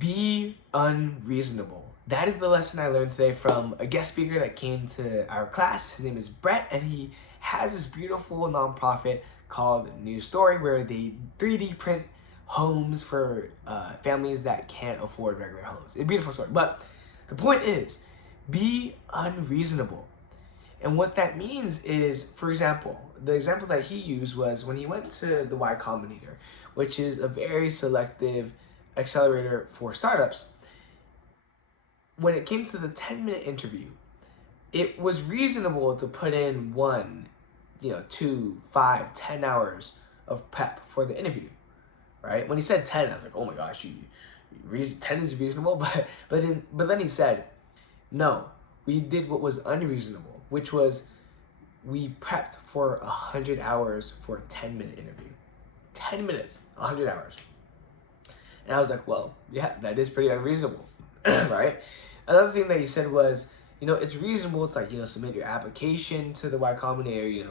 Be unreasonable. That is the lesson I learned today from a guest speaker that came to our class. His name is Brett, and he has this beautiful nonprofit called New Story where they 3D print homes for families that can't afford regular homes. It's a beautiful story. But the point is, be unreasonable. And what that means is, for example, the example that he used was when he went to the Y Combinator, which is a very selective accelerator for startups. When it came to the 10-minute interview, it was reasonable to put in 2, 5, 10 hours of prep for the interview, right? When he said 10, I was like, oh my gosh, 10 is reasonable, but then he said, no, we did what was unreasonable, which was we prepped for 100 hours for a 10-minute interview. 10 minutes, 100 hours. And I was like, well, yeah, that is pretty unreasonable, right? Another thing that he said was, it's reasonable to submit your application to the Y Combinator,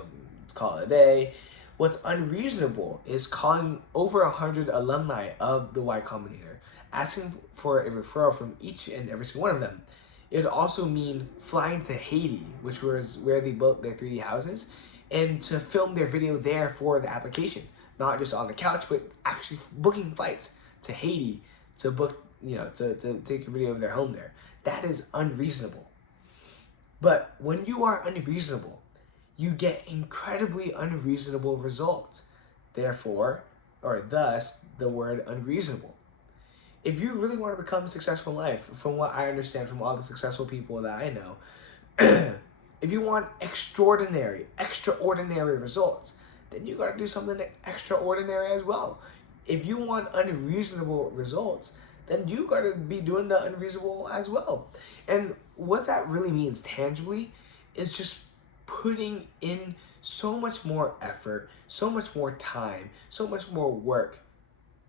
call it a day. What's unreasonable is calling over 100 alumni of the Y Combinator, asking for a referral from each and every single one of them. It would also mean flying to Haiti, which was where they built their 3D houses, and to film their video there for the application. Not just on the couch, but actually booking flights to Haiti to book, to take a video of their home there. That is unreasonable. But when you are unreasonable, you get incredibly unreasonable results. Therefore, or thus, the word unreasonable. If you really want to become successful in life, from what I understand from all the successful people that I know, if you want extraordinary results, then you got to do something extraordinary as well. If you want unreasonable results, then you got to be doing the unreasonable as well. And what that really means tangibly is just putting in so much more effort, so much more time, so much more work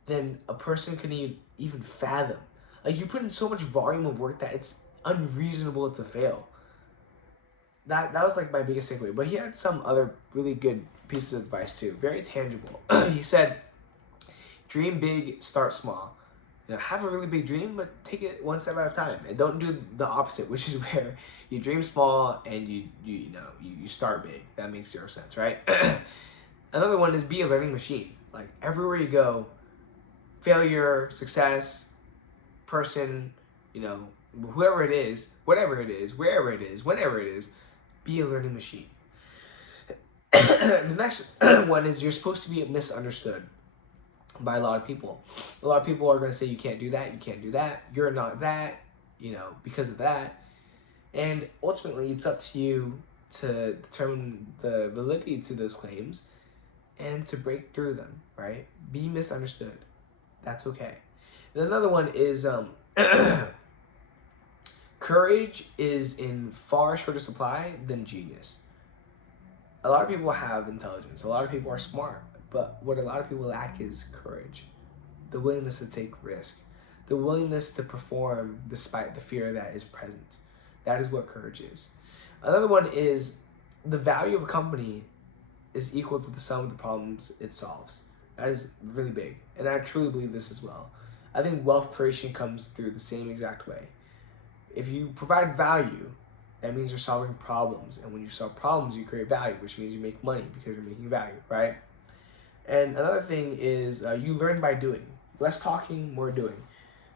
than a person can even fathom. Like, you put in so much volume of work that it's unreasonable to fail. That was like my biggest takeaway. But he had some other really good pieces of advice too, very tangible. He said, dream big, start small. Have a really big dream, but take it one step at a time, and don't do the opposite, which is where you dream small and you start big. That makes zero sense, right? Another one is be a learning machine. Like, everywhere you go, failure, success, person, whoever it is, whatever it is, wherever it is, whenever it is, be a learning machine. The next one is you're supposed to be misunderstood by a lot of people. A lot of people are going to say you can't do that, you can't do that, you're not that, because of that. And ultimately, it's up to you to determine the validity to those claims and to break through them, right? Be misunderstood. That's okay. And another one is courage is in far shorter supply than genius. A lot of people have intelligence. A lot of people are smart. But what a lot of people lack is courage. The willingness to take risk. The willingness to perform despite the fear that is present. That is what courage is. Another one is the value of a company is equal to the sum of the problems it solves. That is really big. And I truly believe this as well. I think wealth creation comes through the same exact way. If you provide value, that means you're solving problems. And when you solve problems, you create value, which means you make money because you're making value, right? And another thing is you learn by doing. Less talking, more doing.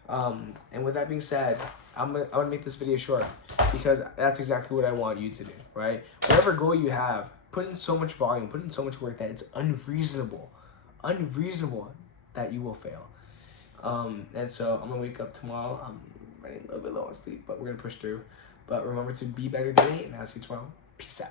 And with that being said, I'm gonna make this video short because that's exactly what I want you to do, right? Whatever goal you have, put in so much volume, put in so much work that it's unreasonable that you will fail. And so I'm gonna wake up tomorrow. I'm running a little bit low on sleep, but we're gonna push through. But remember to be better today, and I'll see you tomorrow. Peace out.